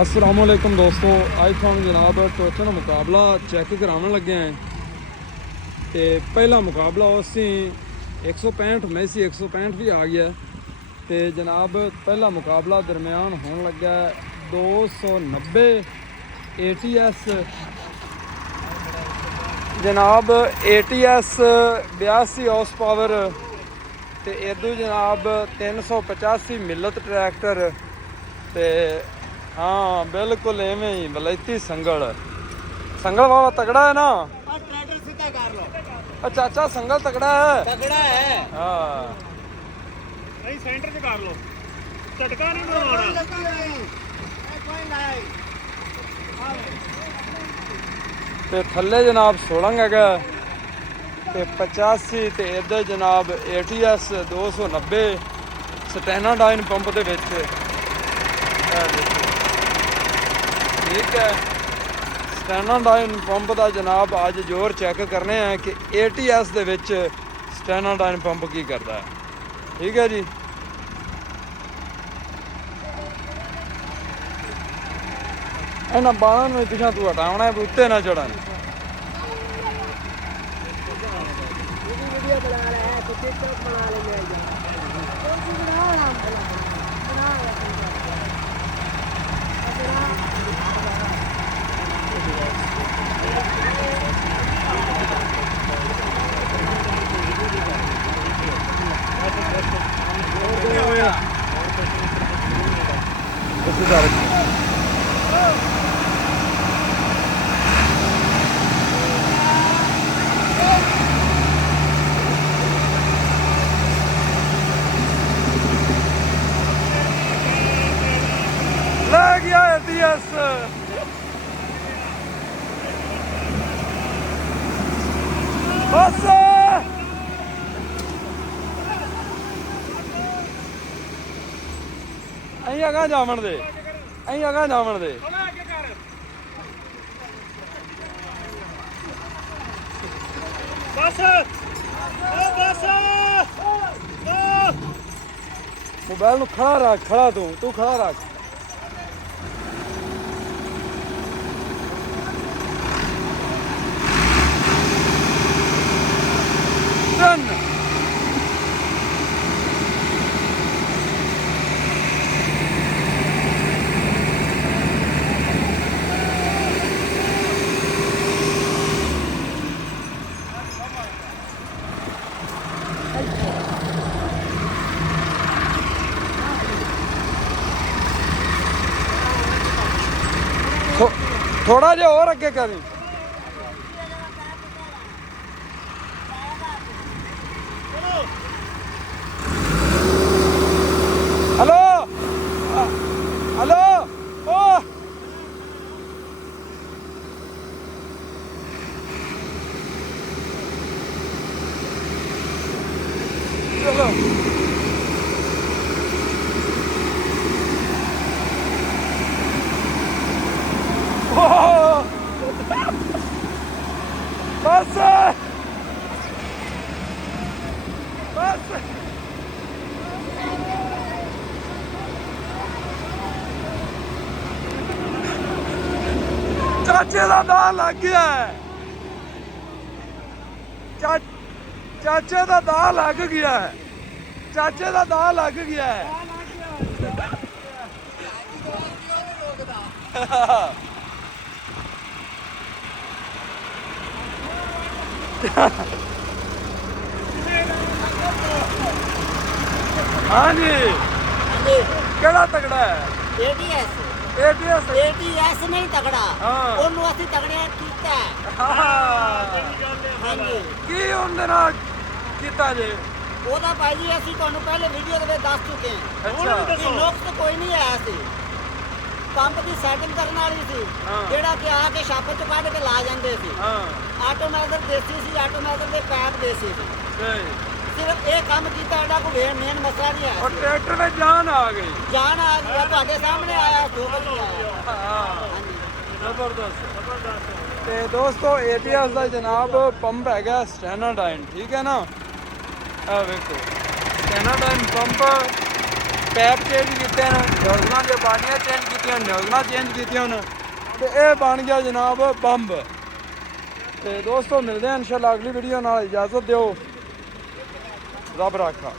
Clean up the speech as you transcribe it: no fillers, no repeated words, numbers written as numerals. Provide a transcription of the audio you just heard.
असलामुअलैकुम दोस्तों, अज तुहानू जनाब टोचन मुकाबला चैक करावन लगे हैं। तो पहला मुकाबला उसी 165 मैसी 165 भी आ गया। तो जनाब पहला मुकाबला दरम्यान होने लगा 290 ATS जनाब ATS 82 हॉर्स पावर। तो इदू जनाब 385 मिलत ट्रैक्टर। तो हाँ बिल्कुल एवं ही बलैती संगल बाबा तगड़ा है ना। ट्रैक्टर सीधा कर लो। चाचा संगल तगड़ा है। तगड़ा है। हाँ नहीं सेंटर से कर लो, झटका नहीं बनाना। ते थल्ले जनाब 16 हैगा ते 85 ते इधर जनाब ATS 290 स्टैनाडाइन पंप दे विच। ठीक है, स्टैनाडाइन पंप का जनाब अज जोर चैक करने हैं कि ATS दे विच स्टैनाडाइन पंप की करता है। ठीक है जी, इन्होंने बालों में पिछा तू हटावना है, उत्ते ना चढ़न। ले गया ATS। बस अं अगा जावन दे, अं अगा जावन दे। बस बस मोबाइल नू खड़ा रख, खड़ा तू खड़ा रख। डन। थोड़ा जिहा और अगे करी। हेलो हेलो ओ चलो बस बस चाचे का दाल लग गया है। चाचे का दाल लग गया है। चाचे का दाल लग गया है। हाँ जी, केड़ा तगड़ा है? ATS ATS नहीं तगड़ा। हाँ। ਉਹਨੂੰ ਅਸੀਂ ਤਗੜਿਆ ਕੀਤਾ ਹੈ। ਹਾਂਜੀ ਕੀ ਉਹਦੇ ਨਾਲ ਕੀਤਾ ਜੇ? ਉਹਦਾ ਭਾਈ ਜੀ ਅਸੀਂ ਤੁਹਾਨੂੰ ਪਹਿਲੇ ਵੀਡੀਓ ਦੇ ਵਿੱਚ ਦੱਸ ਚੁੱਕੇ ਹਾਂ ਅੱਛਾ ਕਿ ਨੁਕਸ ਕੋਈ ਨਹੀਂ ਆਇਆ ਸੀ। ਪੰਪ ਦੀ ਸੈਟਿੰਗ ਕਰਨ ਵਾਲੀ ਸੀ, ਹਾਂ। ਜਿਹੜਾ ਕਿ ਆ ਕੇ ਛਾਪੇ ਚ ਕੱਢ ਕੇ ਲਾ ਜਾਂਦੇ ਸੀ। ਹਾਂ ਆਟੋਮੈਟਿਕ ਦੇਸੀ ਸੀ, ਆਟੋਮੈਟਿਕ ਦੇ ਪੈਪ ਦੇਸੀ ਸੀ। ਸਹੀ। ਸਿਰਫ ਇਹ ਕੰਮ ਕੀਤਾ, ਇਹਦਾ ਕੋਈ ਮੇਨ ਮਸਲਾ ਨਹੀਂ ਔਰ ਆਇਆ। ਟਰੈਕਟਰ ਵਿੱਚ ਜਾਨ ਆ ਗਈ। ਜਾਨ ਆ ਗਈ, ਤੁਹਾਡੇ ਸਾਹਮਣੇ ਆਇਆ, ਜੋ ਕੁਝ ਵੀ ਆਇਆ। ਹਾਂ ਹਾਂਜੀ ਜ਼ਬਰਦਸਤ। ਤੇ ਦੋਸਤੋ ATS ਦਾ ਜਨਾਬ ਪੰਪ ਹੈਗਾ स्टैनाडाइन। ठीक है ना, ਆ ਵੇਖੋ स्टैनाडाइन पंप ਪੈਪ ਚੇਂਜ ਕੀਤੇ ਨੇ, ਨੋਜ਼ਲਾਂ ਦੀਆਂ ਬਾਡੀਆਂ ਚੇਂਜ ਕੀਤੀਆਂ, ਨੋਜ਼ਲਾਂ ਚੇਂਜ ਕੀਤੀਆਂ ਨੇ ਤੇ ਇਹ ਬਣ ਗਿਆ ਜਨਾਬ ਬੰਬ। ਤੇ ਦੋਸਤੋ ਮਿਲਦੇ ਹਾਂ ਇਨਸ਼ਾਅੱਲਾ ਅਗਲੀ ਵੀਡੀਓ ਨਾਲ। ਇਜਾਜ਼ਤ ਦਿਓ, ਰੱਬ ਰਾਖਾ।